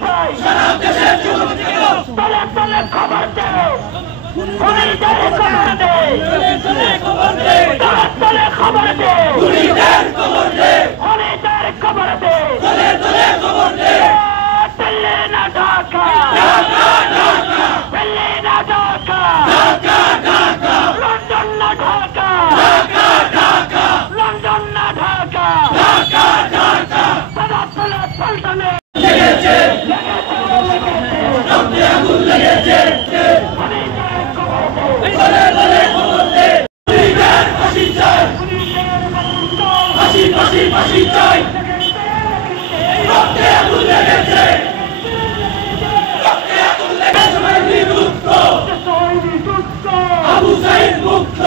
চাই তলে তলে খবর দে খুনিদের খবর দে তলে তলে খবর দে খুনিদের খবর দে দিল্লি না ঢাকা দিল্লি না ঢাকা লন্ডন না ঢাকা লন্ডন না ঢাকা সারা তলে পল্টনে আবু সাইদ মুক্ত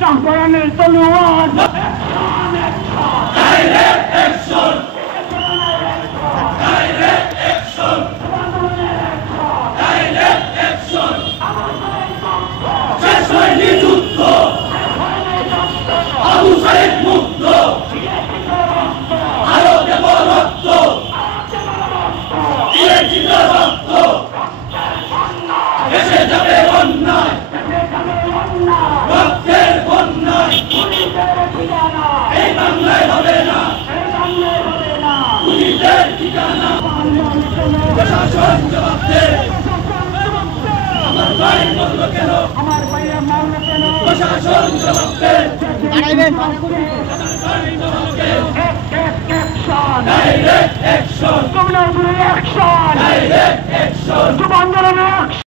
চাম্পানের তলোয়ার আবু সাইদ মুক্ত আরো দেব রক্ত দিয়েছিল রক্ত এসে যাবে অন্যায় রক্তের বন্যায় এই বাংলায় হবে না খুনিদের ঠিকানা প্রশাসন জবাব দে আমার ভাই মরল কেন প্রশাসন জবাব দে Direct action! Direct action!